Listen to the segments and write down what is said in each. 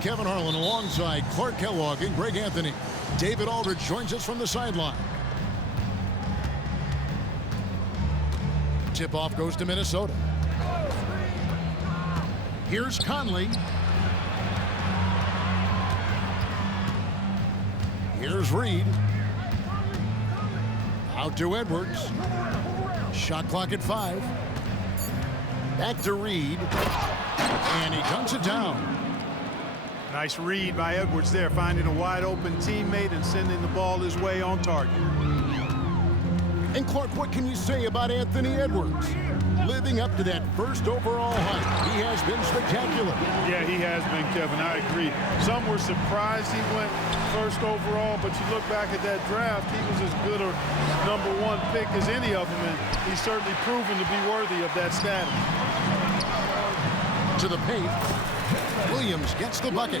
Kevin Harlan alongside Clark Kellogg and Greg Anthony. David Aldridge joins us from the sideline. Tip-off goes to Minnesota. Here's Conley. Here's Reed. Out to Edwards. Shot clock at 5. Back to Reed. And he dunks it down. Nice read by Edwards there, finding a wide open teammate and sending the ball his way on target. And Clark, what can you say about Anthony Edwards? Living up to that first overall hype, he has been spectacular. Yeah, he has been, Kevin. I agree. Some were surprised he went first overall, but you look back at that draft, he was as good a #1 pick as any of them, and he's certainly proven to be worthy of that status. To the paint. Williams gets the bucket.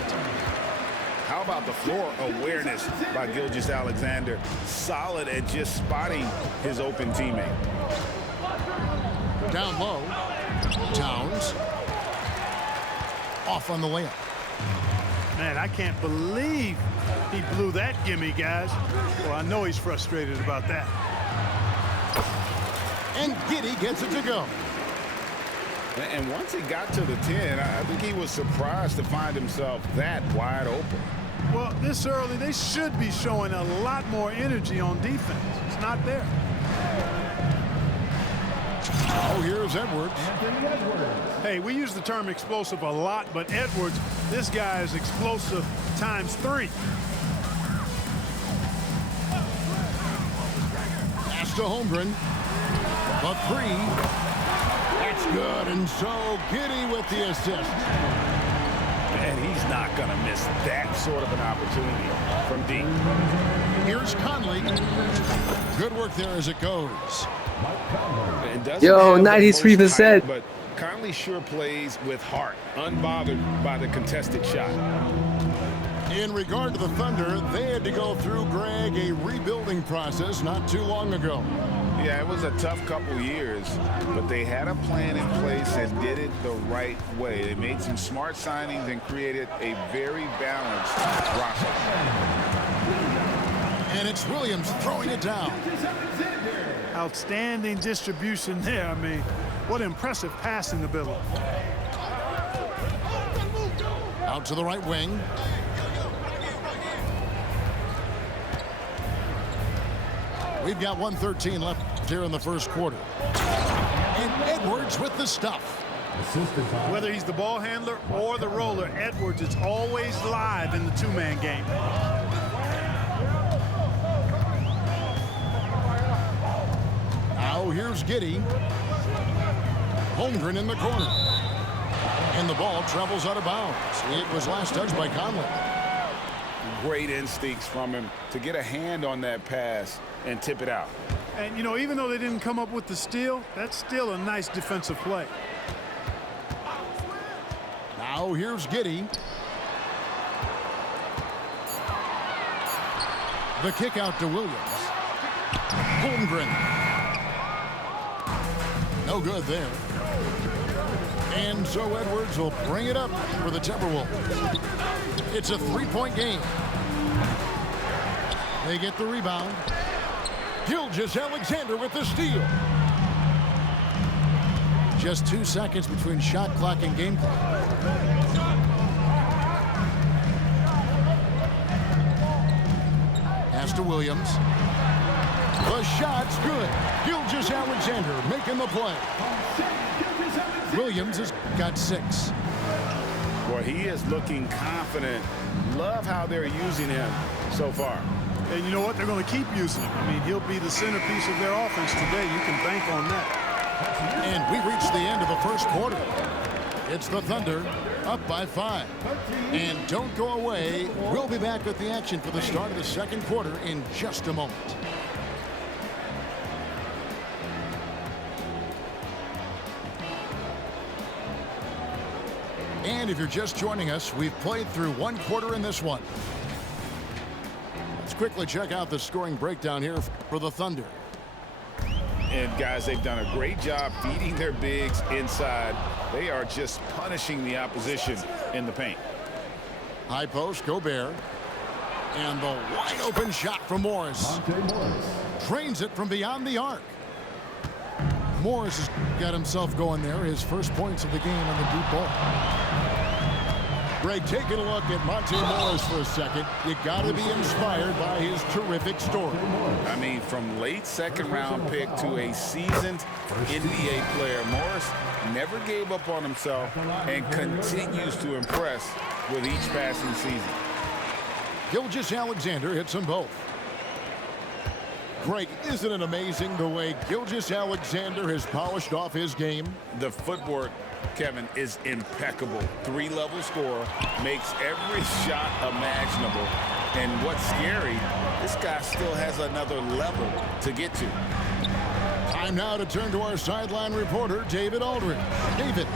How about the floor awareness by Gilgeous-Alexander? Solid at just spotting his open teammate. Down low. Towns. Off on the layup. Man, I can't believe he blew that gimme, guys. Well, I know he's frustrated about that. And Giddey gets it to go. And once he got to the 10, I think he was surprised to find himself that wide open. Well, this early, they should be showing a lot more energy on defense. It's not there. Oh, here's Edwards. Hey, we use the term explosive a lot, but Edwards, this guy is explosive times 3. Pass to Holmgren. A 3. That's good, and so Giddey with the assist. And he's not going to miss that sort of an opportunity from deep. Here's Conley. Good work there as it goes. Yo, 93%. But Conley sure plays with heart, unbothered by the contested shot. In regard to the Thunder, they had to go through, Greg, a rebuilding process not too long ago. Yeah, it was a tough couple years, but they had a plan in place and did it the right way. They made some smart signings and created a very balanced roster. And it's Williams throwing it down. Outstanding distribution there. I mean, what impressive passing ability. Out to the right wing. We've got 1:13 left here in the first quarter. And Edwards with the stuff. Whether he's the ball handler or the roller, Edwards is always live in the two-man game. Now here's Giddey. Holmgren in the corner. And the ball travels out of bounds. It was last touched by Conley. Great instincts from him to get a hand on that pass and tip it out. And, you know, even though they didn't come up with the steal, that's still a nice defensive play. Now here's Giddey. The kick out to Williams. Holmgren. No good there. And so Edwards will bring it up for the Timberwolves. It's a three-point game. They get the rebound. Gilgeous-Alexander with the steal. Just 2 seconds between shot clock and game clock. Pass to Williams. The shot's good. Gilgeous-Alexander making the play. Williams has got 6. Well, he is looking confident. Love how they're using him so far. And you know what? They're going to keep using him. I mean, he'll be the centerpiece of their offense today. You can bank on that. And we reach the end of the first quarter. It's the Thunder up by 5. And don't go away. We'll be back with the action for the start of the second quarter in just a moment. And if you're just joining us, we've played through 1 quarter in this one. Let's quickly check out the scoring breakdown here for the Thunder. And guys, they've done a great job feeding their bigs inside. They are just punishing the opposition in the paint. High post, Gobert. And the wide open shot from Morris. Trains it from beyond the arc. Morris has got himself going there. His first points of the game on the deep ball. Greg, taking a look at Monte Morris for a second, you got to be inspired by his terrific story. I mean, from late second-round pick to a seasoned NBA player, Morris never gave up on himself and continues to impress with each passing season. Gilgeous-Alexander hits them both. Greg, isn't it amazing the way Gilgeous-Alexander has polished off his game? The footwork, Kevin, is impeccable. Three-level scorer, makes every shot imaginable. And what's scary, this guy still has another level to get to. Time now to turn to our sideline reporter, David Aldridge. David.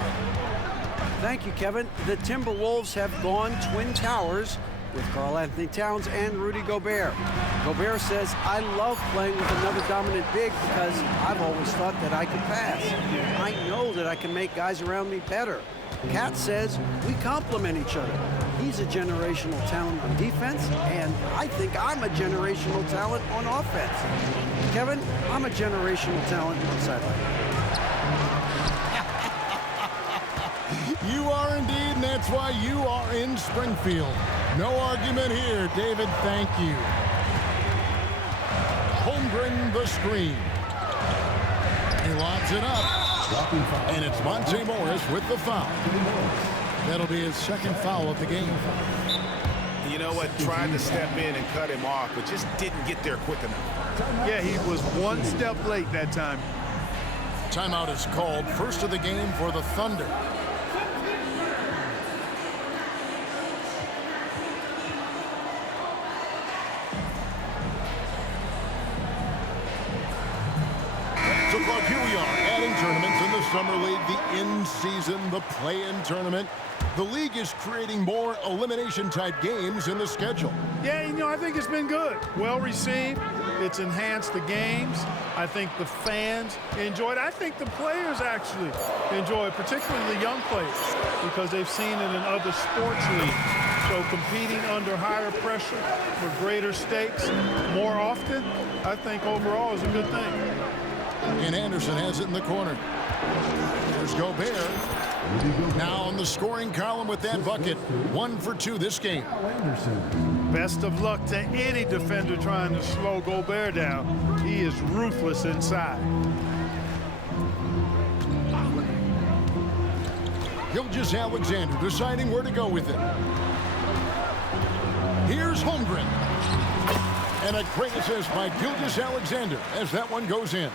Thank you, Kevin. The Timberwolves have gone Twin Towers with Karl-Anthony Towns and Rudy Gobert. Gobert says, I love playing with another dominant big because I've always thought that I could pass. I know that I can make guys around me better. Cat says, we complement each other. He's a generational talent on defense, and I think I'm a generational talent on offense. Kevin, I'm a generational talent on sideline. You are indeed, and that's why you are in Springfield. No argument here, David. Thank you. Holmgren the screen. He lobs it up. And it's Monte Morris with the foul. That'll be his second foul of the game. You know what? Tried to step in and cut him off, but just didn't get there quick enough. Yeah, he was one step late that time. Timeout is called. First of the game for the Thunder. So, Clark, here we are, adding tournaments in the Summer League, the in-season, the play-in tournament. The league is creating more elimination-type games in the schedule. Yeah, you know, I think it's been good. Well received. It's enhanced the games. I think the fans enjoy it. I think the players actually enjoy it, particularly the young players, because they've seen it in other sports leagues. So competing under higher pressure for greater stakes more often, I think overall is a good thing. And Anderson has it in the corner. There's Gobert. Now in the scoring column with that bucket. 1 for 2 this game. Best of luck to any defender trying to slow Gobert down. He is ruthless inside. Gilgeous-Alexander deciding where to go with it. Here's Holmgren. And a great assist by Gilgeous-Alexander as that one goes in.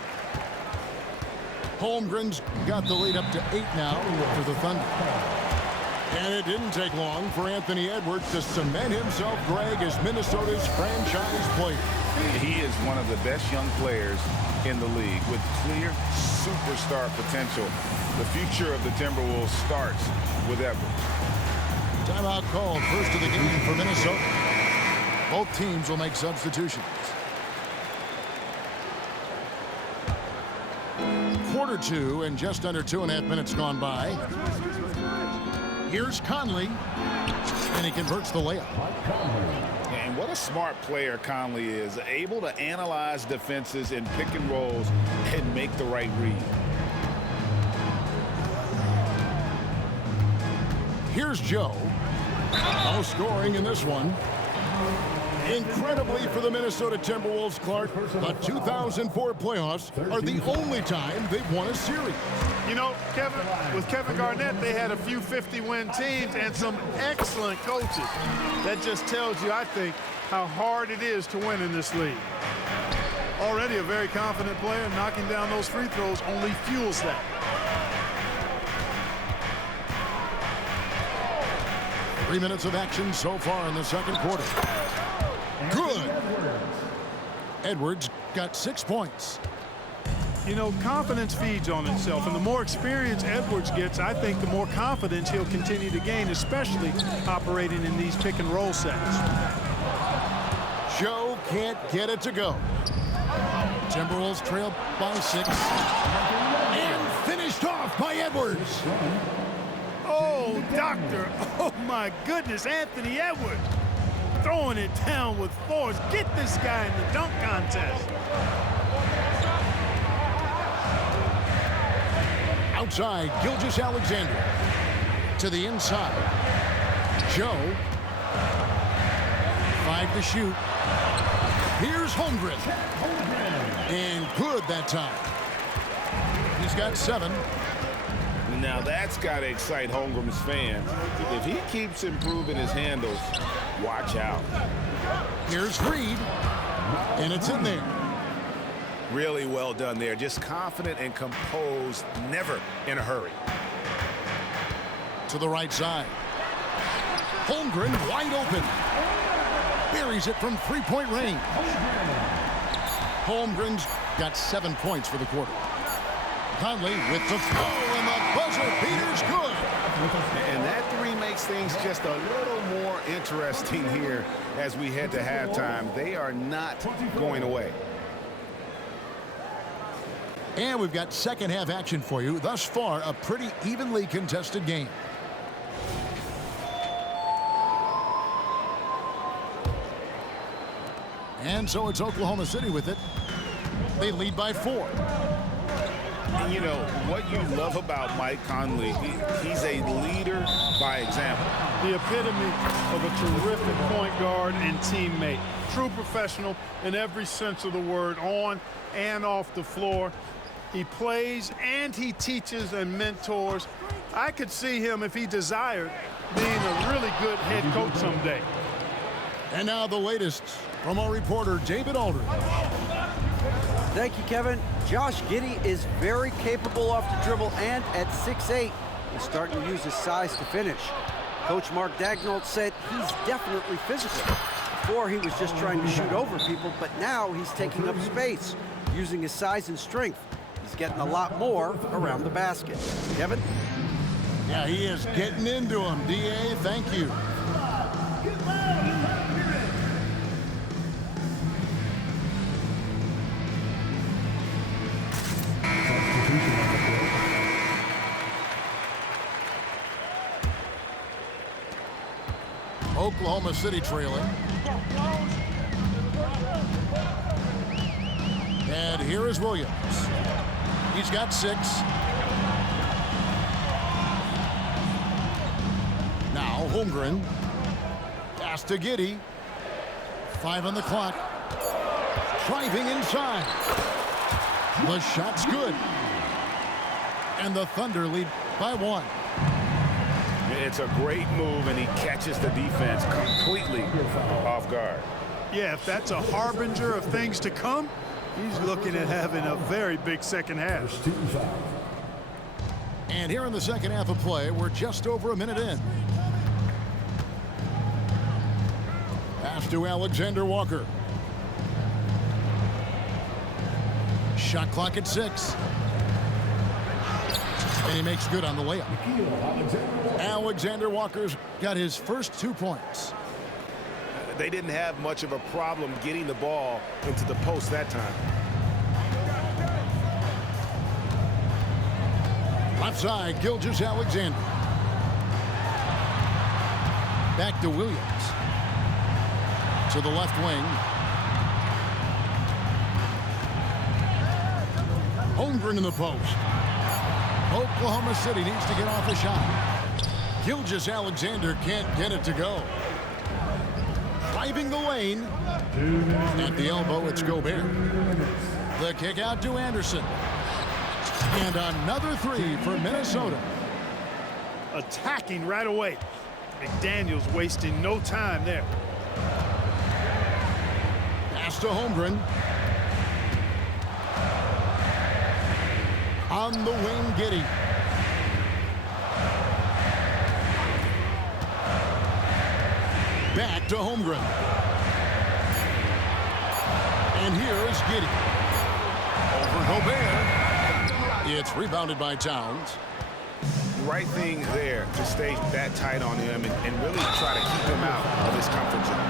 Holmgren's got the lead up to 8 now for the Thunder. And it didn't take long for Anthony Edwards to cement himself, Greg, as Minnesota's franchise player. He is one of the best young players in the league with clear superstar potential. The future of the Timberwolves starts with Edwards. Timeout called. First of the game for Minnesota. Both teams will make substitutions. Quarter 2 and just under 2.5 minutes gone by. Here's Conley, and he converts the layup. And what a smart player Conley is, able to analyze defenses in pick and rolls and make the right read. Here's Joe. No scoring in this one. Incredibly for the Minnesota Timberwolves, Clark, the 2004 playoffs are the only time they've won a series. You know, Kevin, with Kevin Garnett, they had a few 50-win teams and some excellent coaches. That just tells you, I think, how hard it is to win in this league. Already a very confident player, knocking down those free throws only fuels that. Three minutes of action so far in the second quarter. Good. Edwards got 6 points. You know, confidence feeds on itself, and the more experience Edwards gets, I think the more confidence he'll continue to gain, especially operating in these pick and roll sets. Joe can't get it to go. Timberwolves trail by 6. And finished off by Edwards. Oh, doctor. Oh, my goodness. Anthony Edwards throwing it down with force. Get this guy in the dunk contest. Outside, Gilgeous-Alexander. To the inside. Joe. 5 to shoot. Here's Holmgren. And good that time. He's got 7. Now that's got to excite Holmgren's fans. If he keeps improving his handles, watch out. Here's Reed. And it's in there. Really well done there. Just confident and composed, never in a hurry. To the right side. Holmgren wide open. Buries it from three-point range. Holmgren's got 7 points for the quarter. Conley with the foul, and the buzzer beater's good. And that 3 makes things just a little more interesting here as we head to halftime. They are not going away. And we've got second half action for you. Thus far, a pretty evenly contested game. And so it's Oklahoma City with it. They lead by 4. And you know, what you love about Mike Conley, he's a leader by example. The epitome of a terrific point guard and teammate. True professional in every sense of the word, on and off the floor. He plays and he teaches and mentors. I could see him, if he desired, being a really good head coach someday. And now the latest from our reporter, David Aldridge. Thank you, Kevin. Josh Giddey is very capable off the dribble, and at 6'8", he's starting to use his size to finish. Coach Mark Daigneault said he's definitely physical. Before, he was just trying to shoot over people, but now he's taking up space, using his size and strength. He's getting a lot more around the basket. Kevin? Yeah, he is getting into him. D.A., thank you. Oklahoma City trailing. And here is Williams. He's got 6. Now Holmgren. Pass to Giddey. 5 on the clock. Driving inside. The shot's good. And the Thunder lead by 1. It's a great move, and he catches the defense completely off guard. Yeah, if that's a harbinger of things to come, he's looking at having a very big second half. And here in the second half of play, we're just over a minute in. Pass to Alexander Walker. Shot clock at 6. And he makes good on the layup. Alexander Walker's got his first 2 points. They didn't have much of a problem getting the ball into the post that time. Left side, Gilgeous-Alexander. Back to Williams. To the left wing. Holmgren in the post. Oklahoma City needs to get off a shot. Gilgeous-Alexander can't get it to go. Driving the lane. At the elbow, it's Gobert. The kick out to Anderson. And another 3 for Minnesota. Attacking right away. McDaniels wasting no time there. Pass to Holmgren. On the wing, Giddey. Back to Holmgren. And here is Giddey. Over Gobert. It's rebounded by Towns. Right thing there to stay that tight on him and really try to keep him out of his comfort zone.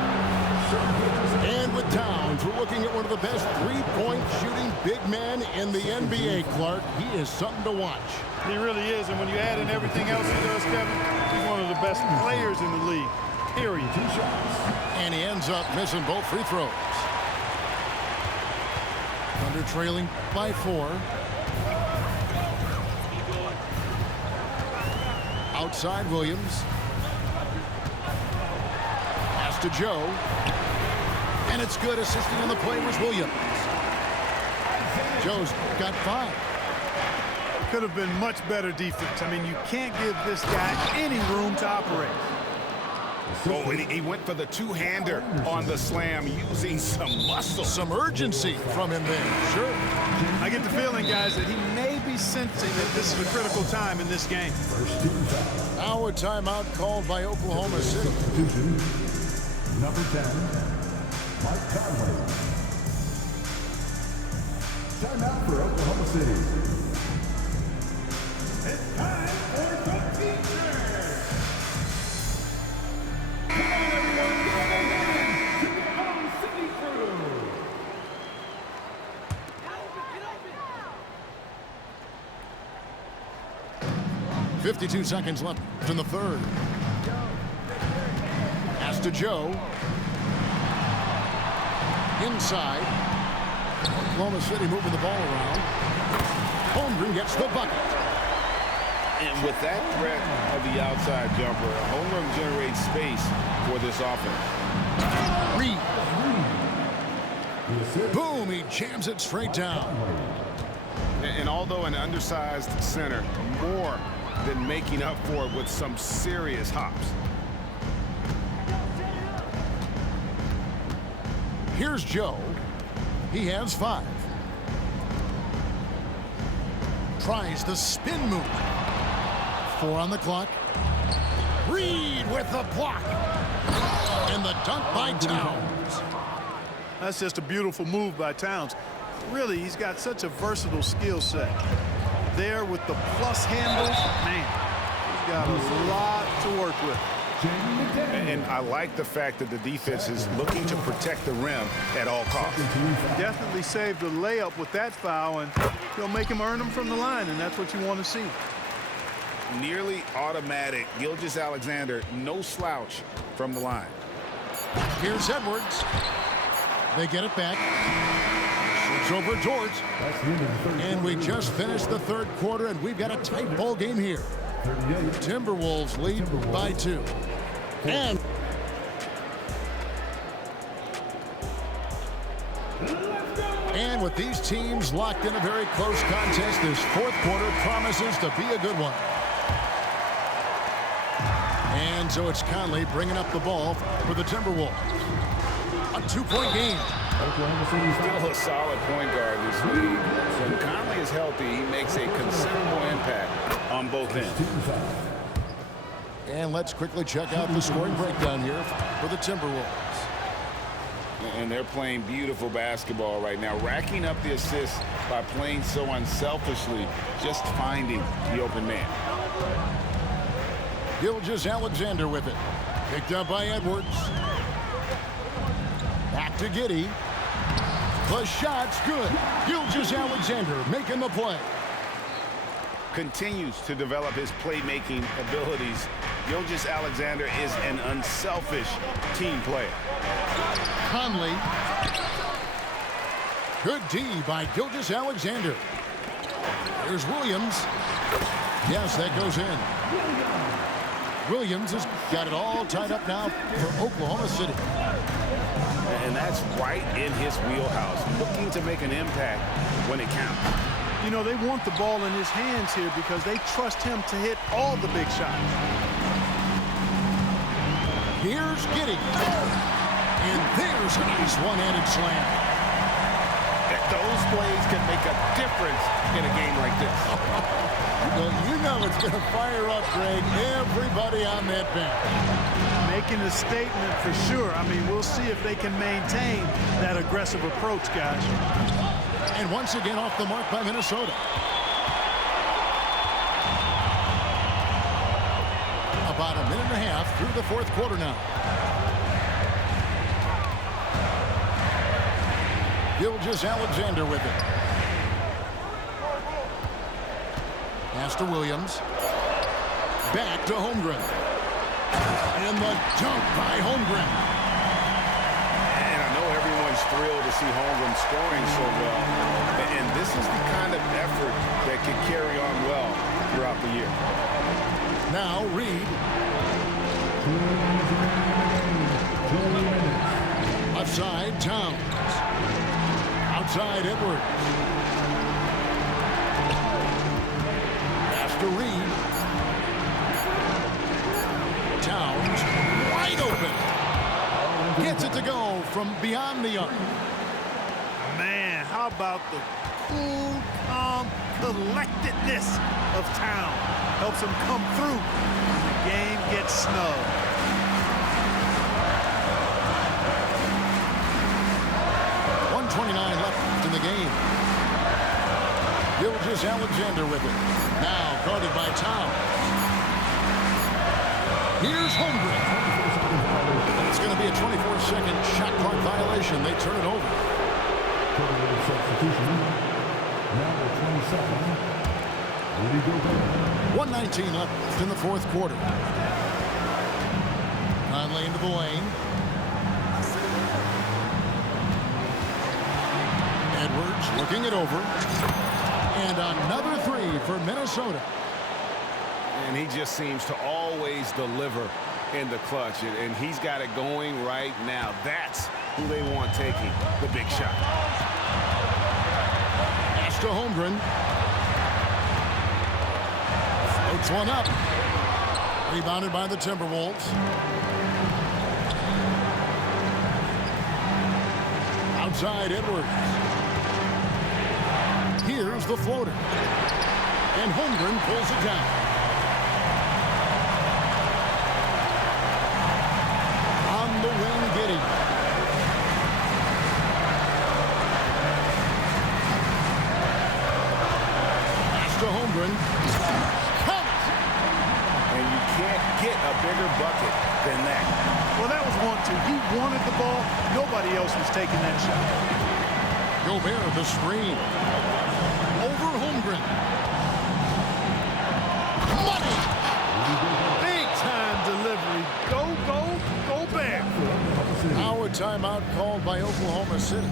And with Towns And for looking at one of the best three-point shooting big men in the NBA, Clark, he is something to watch. He really is, and when you add in everything else he does, Kevin, he's one of the best players in the league, period. And he ends up missing both free throws. Thunder trailing by 4. Outside Williams. Pass to Joe. And it's good. Assisting on the play was Williams. Joe's got 5. Could have been much better defense. I mean, you can't give this guy any room to operate. Oh, and he went for the two-hander on the slam using some muscle. Some urgency from him there. Sure. I get the feeling, guys, that he may be sensing that this is a critical time in this game. Now a timeout called by Oklahoma City. Number 10, Mike Conley. Timeout for Oklahoma City. It's time for the teachers. Come on, everyone, get to the Oklahoma City crew. 52 seconds left in the third. Pass to Joe. Inside. Oklahoma City moving the ball around. Holmgren gets the bucket. And with that threat of the outside jumper, Holmgren generates space for this offense. Reed. Boom, he jams it straight down. And although an undersized center, more than making up for it with some serious hops. Here's Joe. He has 5. Tries the spin move. 4 on the clock. Reed with the block. And the dunk by Towns. That's just a beautiful move by Towns. Really, he's got such a versatile skill set. There with the plus handles, man, he's got a lot to work with. And I like the fact that the defense is looking to protect the rim at all costs. Definitely saved the layup with that foul, and he'll make him earn them from the line, and that's what you want to see. Nearly automatic. Gilgeous-Alexander, no slouch from the line. Here's Edwards. They get it back. It's over George. And we just finished the third quarter, and we've got a tight ball game here. Timberwolves lead by 2. And with these teams locked in a very close contest, this fourth quarter promises to be a good one. And so it's Conley bringing up the ball for the Timberwolves. A 2-point game. Still a solid point guard this league. When Conley is healthy, he makes a considerable impact on both ends. And let's quickly check out the scoring breakdown here for the Timberwolves. And they're playing beautiful basketball right now, racking up the assists by playing so unselfishly, just finding the open man. Gilgeous-Alexander with it. Picked up by Edwards. Back to Giddey. The shot's good. Gilgeous-Alexander making the play. Continues to develop his playmaking abilities. Gilgeous-Alexander is an unselfish team player. Conley. Good D by Gilgeous-Alexander. Here's Williams. Yes, that goes in. Williams has got it all tied up now for Oklahoma City. And that's right in his wheelhouse, looking to make an impact when it counts. You know, they want the ball in his hands here because they trust him to hit all the big shots. Here's Giddey. And there's a nice one-handed slam. Those plays can make a difference in a game like this. Well, you know it's going to fire up, Greg, everybody on that bench. Making a statement for sure. I mean, we'll see if they can maintain that aggressive approach, guys. And once again off the mark by Minnesota. About a minute and a half through the fourth quarter now. Gilgeous-Alexander with it. Pass to Williams. Back to Holmgren. And the dunk by Holmgren. And I know everyone's thrilled to see Holmgren scoring so well. And this is the kind of effort that can carry on well throughout the year. Now Reed. Left side, Towns. Outside, Edwards. Pass to Reed. Towns, wide open. Gets it to go from beyond the arc. Man, how about the cool, calm, collectedness of Town? Helps him come through when the game gets snug. .29 left in the game. Gilgeous-Alexander with it. Now guarded by Towns. Here's Holmgren. It's going to be a 24-second shot clock violation. They turn it over. Substitution. Number 27. Rudy Gobert. 1:19 left in the fourth quarter. Conley into the lane. Edwards looking it over. And another three for Minnesota. And he just seems to always deliver in the clutch. And he's got it going right now. That's who they want taking the big shot. Pass to Holmgren. Floats one up. Rebounded by the Timberwolves. Outside Edwards. Here's the floater. And Holmgren pulls it down. On the wing, Giddey. Pass to Holmgren. Count! And you can't get a bigger bucket than that. Well, that was 1-2. He wanted the ball. Nobody else was taking that shot. Gobert, the screen. Over Holmgren. Money! Big time delivery. Go, go, go back. Now a timeout called by Oklahoma City.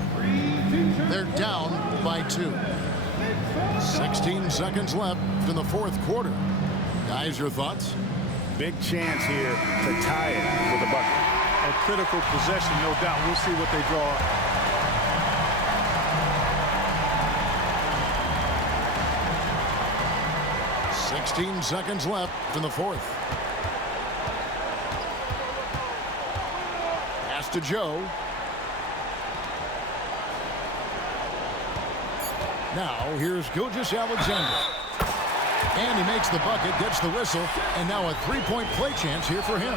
They're down by 2. 16 seconds left in the fourth quarter. Guys, your thoughts? Big chance here to tie it with a bucket. A critical possession, no doubt. We'll see what they draw. Sixteen seconds left in the fourth. Pass to Joe. Now here's Gilgeous-Alexander. And he makes the bucket, gets the whistle, and now a three-point play chance here for him.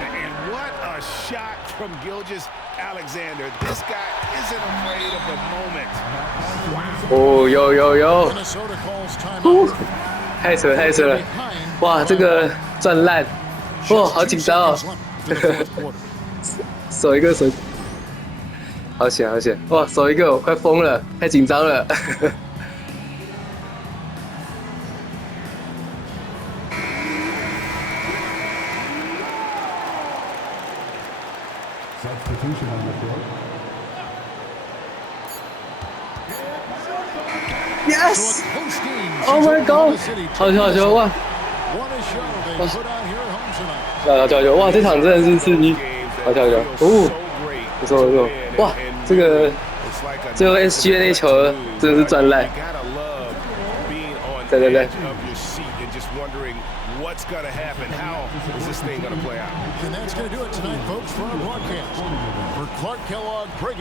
And what a shot from Gilgeous-Alexander. This guy isn't afraid of the moment. Wow. 哦，有， Minnesota calls timeout. 太扯太扯了！哇，这个赚烂，哦，好紧张哦！守一个守，好险好险！哇，守一个我快疯了，太紧张了。Substitution on the court. Yes! Oh my god! 好球好球哇！好球！哇，这场真的是刺激！好球！哦，不错不错！哇，这个最后 SGA 那球真的是赚烂！对。What's going to happen? How is this thing going to play out? And that's going to do it tonight, folks, for our broadcast. For Clark Kellogg, Greg